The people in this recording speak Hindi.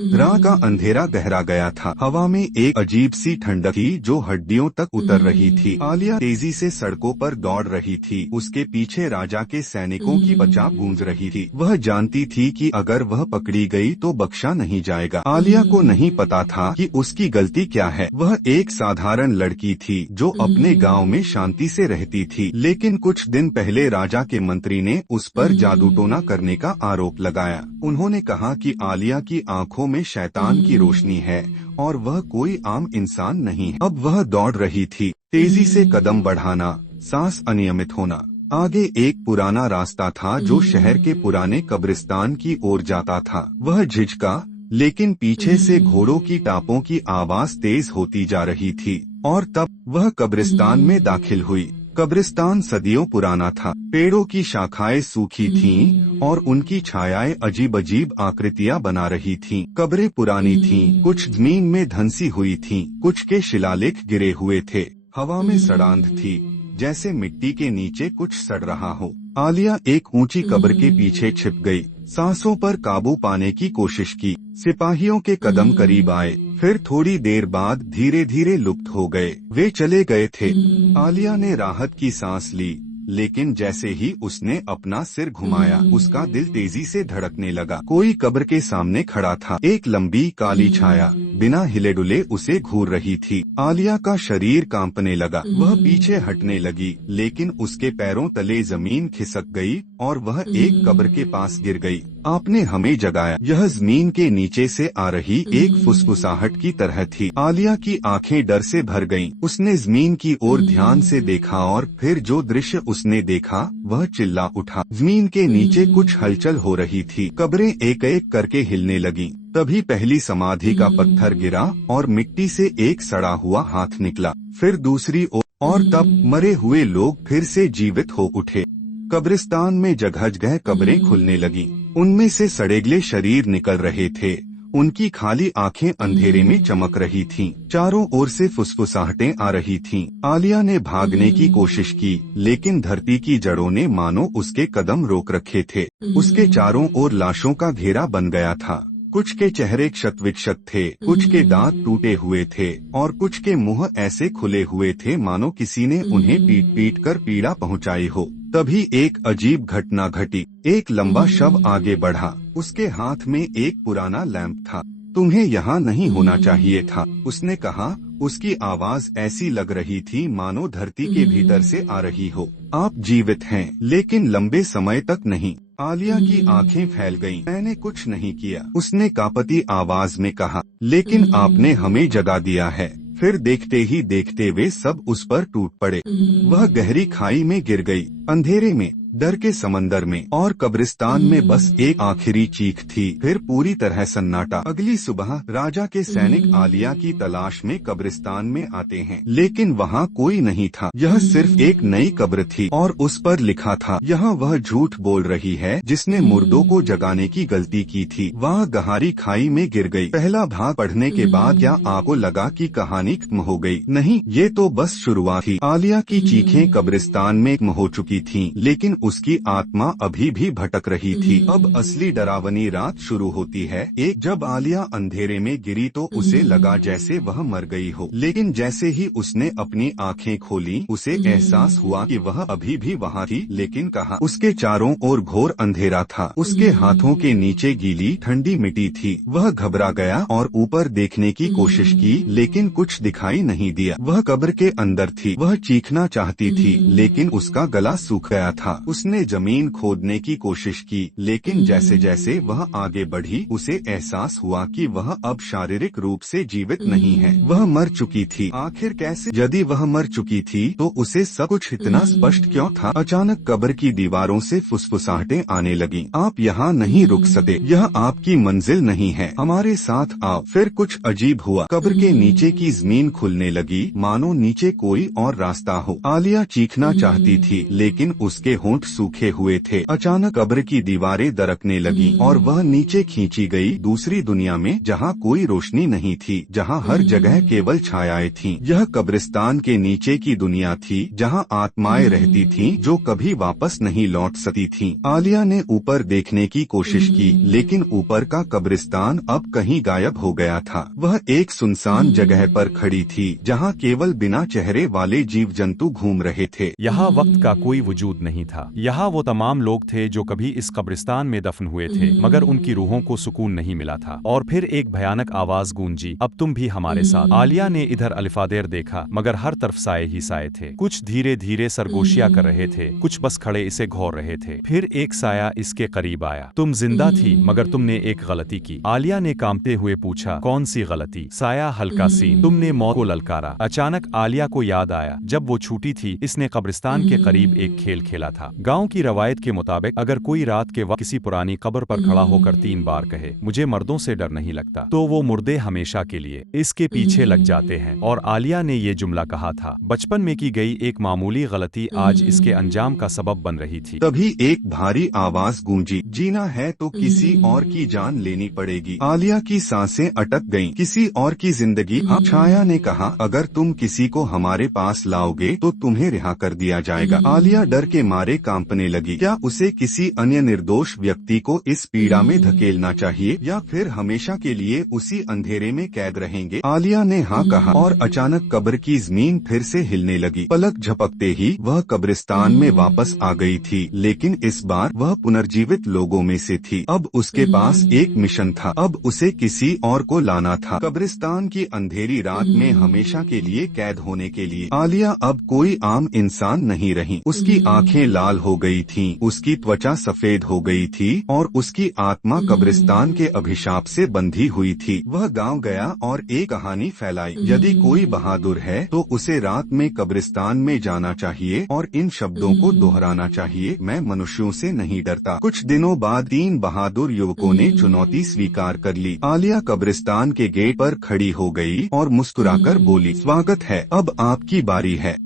रात का अंधेरा गहरा गया था। हवा में एक अजीब सी ठंडक थी जो हड्डियों तक उतर रही थी। आलिया तेजी से सड़कों पर दौड़ रही थी। उसके पीछे राजा के सैनिकों की पचास गूंज रही थी। वह जानती थी कि अगर वह पकड़ी गई तो बख्शा नहीं जाएगा। आलिया को नहीं पता था कि उसकी गलती क्या है। वह एक साधारण लड़की थी जो अपने गांव में शांति से रहती थी, लेकिन कुछ दिन पहले राजा के मंत्री ने उस पर जादू टोना करने का आरोप लगाया। उन्होंने कहा कि आलिया की आंखों में शैतान की रोशनी है और वह कोई आम इंसान नहीं है। अब वह दौड़ रही थी, तेजी से कदम बढ़ाना, सांस अनियमित होना। आगे एक पुराना रास्ता था जो शहर के पुराने कब्रिस्तान की ओर जाता था। वह झिझका, लेकिन पीछे से घोड़ों की टापों की आवाज तेज होती जा रही थी और तब वह कब्रिस्तान में दाखिल हुई। कब्रिस्तान सदियों पुराना था। पेड़ों की शाखाएं सूखी थीं और उनकी छायाएं अजीब अजीब आकृतियां बना रही थीं। कब्रें पुरानी थीं, कुछ जमीन में धंसी हुई थीं, कुछ के शिलालेख गिरे हुए थे। हवा में सड़ांध थी, जैसे मिट्टी के नीचे कुछ सड़ रहा हो। आलिया एक ऊंची कब्र के पीछे छिप गई, सांसों पर काबू पाने की कोशिश की। सिपाहियों के कदम करीब आए, फिर थोड़ी देर बाद धीरे धीरे लुप्त हो गए। वे चले गए थे। आलिया ने राहत की सांस ली, लेकिन जैसे ही उसने अपना सिर घुमाया, उसका दिल तेजी से धड़कने लगा। कोई कब्र के सामने खड़ा था। एक लंबी काली छाया बिना हिले डुले उसे घूर रही थी। आलिया का शरीर कांपने लगा। वह पीछे हटने लगी, लेकिन उसके पैरों तले जमीन खिसक गई और वह एक कब्र के पास गिर गई। आपने हमें जगाया। यह जमीन के नीचे से आ रही एक फुसफुसाहट की तरह थी। आलिया की आंखें डर से भर गईं। उसने जमीन की ओर ध्यान से देखा और फिर जो दृश्य उसने देखा वह चिल्ला उठा। जमीन के नीचे कुछ हलचल हो रही थी। कब्रें एक एक करके हिलने लगीं। तभी पहली समाधि का पत्थर गिरा और मिट्टी से एक सड़ा हुआ हाथ निकला। फिर दूसरी ओर, और तब मरे हुए लोग फिर से जीवित हो उठे। कब्रिस्तान में जगह जगह कब्रें खुलने लगीं। उनमें से सड़ेगले शरीर निकल रहे थे। उनकी खाली आंखें अंधेरे में चमक रही थीं। चारों ओर से फुसफुसाहटें आ रही थीं। आलिया ने भागने की कोशिश की, लेकिन धरती की जड़ों ने मानो उसके कदम रोक रखे थे। उसके चारों ओर लाशों का घेरा बन गया था। कुछ के चेहरे क्षत विक्षत थे, कुछ के दांत टूटे हुए थे और कुछ के मुंह ऐसे खुले हुए थे मानो किसी ने उन्हें पीट पीट कर पीड़ा पहुंचाई हो। तभी एक अजीब घटना घटी। एक लंबा शव आगे बढ़ा। उसके हाथ में एक पुराना लैंप था। तुम्हें यहाँ नहीं होना चाहिए था, उसने कहा। उसकी आवाज ऐसी लग रही थी मानो धरती के भीतर से आ रही हो। आप जीवित हैं, लेकिन लंबे समय तक नहीं। आलिया की आंखें फैल गईं। मैंने कुछ नहीं किया, उसने कांपती आवाज में कहा, लेकिन आपने हमें जगा दिया है। फिर देखते ही देखते वे सब उस पर टूट पड़े। वह गहरी खाई में गिर गई, अंधेरे में, डर के समंदर में, और कब्रिस्तान में बस एक आखिरी चीख थी। फिर पूरी तरह सन्नाटा। अगली सुबह राजा के सैनिक आलिया की तलाश में कब्रिस्तान में आते हैं, लेकिन वहाँ कोई नहीं था। यह सिर्फ एक नई कब्र थी और उस पर लिखा था, यह वह झूठ बोल रही है जिसने मुर्दों को जगाने की गलती की थी। वह गहरी खाई में गिर गई। पहला भाग पढ़ने के बाद क्या आपको लगा कि कहानी खत्म हो गई? नहीं, ये तो बस शुरुआत थी। आलिया की चीखें कब्रिस्तान में खत्म हो चुकी थीं, लेकिन उसकी आत्मा अभी भी भटक रही थी। अब असली डरावनी रात शुरू होती है। एक जब आलिया अंधेरे में गिरी तो उसे लगा जैसे वह मर गई हो, लेकिन जैसे ही उसने अपनी आंखें खोली उसे एहसास हुआ कि वह अभी भी वहाँ थी, लेकिन कहाँ? उसके चारों ओर घोर अंधेरा था। उसके हाथों के नीचे गीली ठंडी मिट्टी थी। वह घबरा गया और ऊपर देखने की कोशिश की, लेकिन कुछ दिखाई नहीं दिया। वह कब्र के अंदर थी। वह चीखना चाहती थी, लेकिन उसका गला सूख गया था। उसने जमीन खोदने की कोशिश की, लेकिन जैसे जैसे वह आगे बढ़ी उसे एहसास हुआ कि वह अब शारीरिक रूप से जीवित नहीं है। वह मर चुकी थी। आखिर कैसे? यदि वह मर चुकी थी तो उसे सब कुछ इतना स्पष्ट क्यों था? अचानक कब्र की दीवारों से फुसफुसाहटें आने लगीं। आप यहाँ नहीं रुक सकते, यह आपकी मंजिल नहीं है, हमारे साथ आओ। फिर कुछ अजीब हुआ। कब्र के नीचे की जमीन खुलने लगी, मानो नीचे कोई और रास्ता हो। आलिया चीखना चाहती थी, लेकिन उसके होंठ होंठ सूखे हुए थे। अचानक कब्र की दीवारें दरकने लगी और वह नीचे खींची गई दूसरी दुनिया में, जहाँ कोई रोशनी नहीं थी, जहाँ हर जगह केवल छायाएं थीं। यह कब्रिस्तान के नीचे की दुनिया थी, जहाँ आत्माएं रहती थीं जो कभी वापस नहीं लौट सकती थीं। आलिया ने ऊपर देखने की कोशिश की, लेकिन ऊपर का कब्रिस्तान अब कहीं गायब हो गया था। वह एक सुनसान जगह पर खड़ी थी, जहाँ केवल बिना चेहरे वाले जीव जंतु घूम रहे थे। यहाँ वक्त का कोई वजूद नहीं था। यहाँ वो तमाम लोग थे जो कभी इस कब्रिस्तान में दफन हुए थे, मगर उनकी रूहों को सुकून नहीं मिला था। और फिर एक भयानक आवाज गूंजी, अब तुम भी हमारे साथ। आलिया ने इधर अलिफादेर देखा, मगर हर तरफ साए ही साए थे। कुछ धीरे धीरे सरगोशियां कर रहे थे, कुछ बस खड़े इसे घौर रहे थे। फिर एक साया इसके करीब आया। तुम जिंदा थी, मगर तुमने एक गलती की। आलिया ने कांपते हुए पूछा, कौन सी गलती? साया हल्का सीन, तुमने मौत को ललकारा। अचानक आलिया को याद आया, जब वो छूटी थी इसने कब्रिस्तान के करीब एक खेल खेला था। गांव की रवायत के मुताबिक अगर कोई रात के वक्त किसी पुरानी कब्र पर खड़ा होकर 3 बार कहे, मुझे मर्दों से डर नहीं लगता, तो वो मुर्दे हमेशा के लिए इसके पीछे लग जाते हैं। और आलिया ने ये जुमला कहा था। बचपन में की गई एक मामूली गलती आज इसके अंजाम का सबब बन रही थी। तभी एक भारी आवाज गूंजी, जीना है तो किसी और की जान लेनी पड़ेगी। आलिया की सांसें अटक गईं, किसी और की जिंदगी। छाया ने कहा, अगर तुम किसी को हमारे पास लाओगे तो तुम्हें रिहा कर दिया जाएगा। आलिया डर के मारे कांपने लगी। क्या उसे किसी अन्य निर्दोष व्यक्ति को इस पीड़ा में धकेलना चाहिए, या फिर हमेशा के लिए उसी अंधेरे में कैद रहेंगे? आलिया ने हाँ कहा और अचानक कब्र की जमीन फिर से हिलने लगी। पलक झपकते ही वह कब्रिस्तान में वापस आ गई थी, लेकिन इस बार वह पुनर्जीवित लोगों में से थी। अब उसके पास एक मिशन था, अब उसे किसी और को लाना था कब्रिस्तान की अंधेरी रात में हमेशा के लिए कैद होने के लिए। आलिया अब कोई आम इंसान नहीं रही। उसकी आंखें लाल हो गई थीं, उसकी त्वचा सफेद हो गई थी और उसकी आत्मा कब्रिस्तान के अभिशाप से बंधी हुई थी। वह गांव गया और एक कहानी फैलाई, यदि कोई बहादुर है तो उसे रात में कब्रिस्तान में जाना चाहिए और इन शब्दों को दोहराना चाहिए, मैं मनुष्यों से नहीं डरता। कुछ दिनों बाद 3 बहादुर युवकों ने चुनौती स्वीकार कर ली। आलिया कब्रिस्तान के गेट पर खड़ी हो गई और मुस्कुराकर बोली, स्वागत है, अब आपकी बारी है।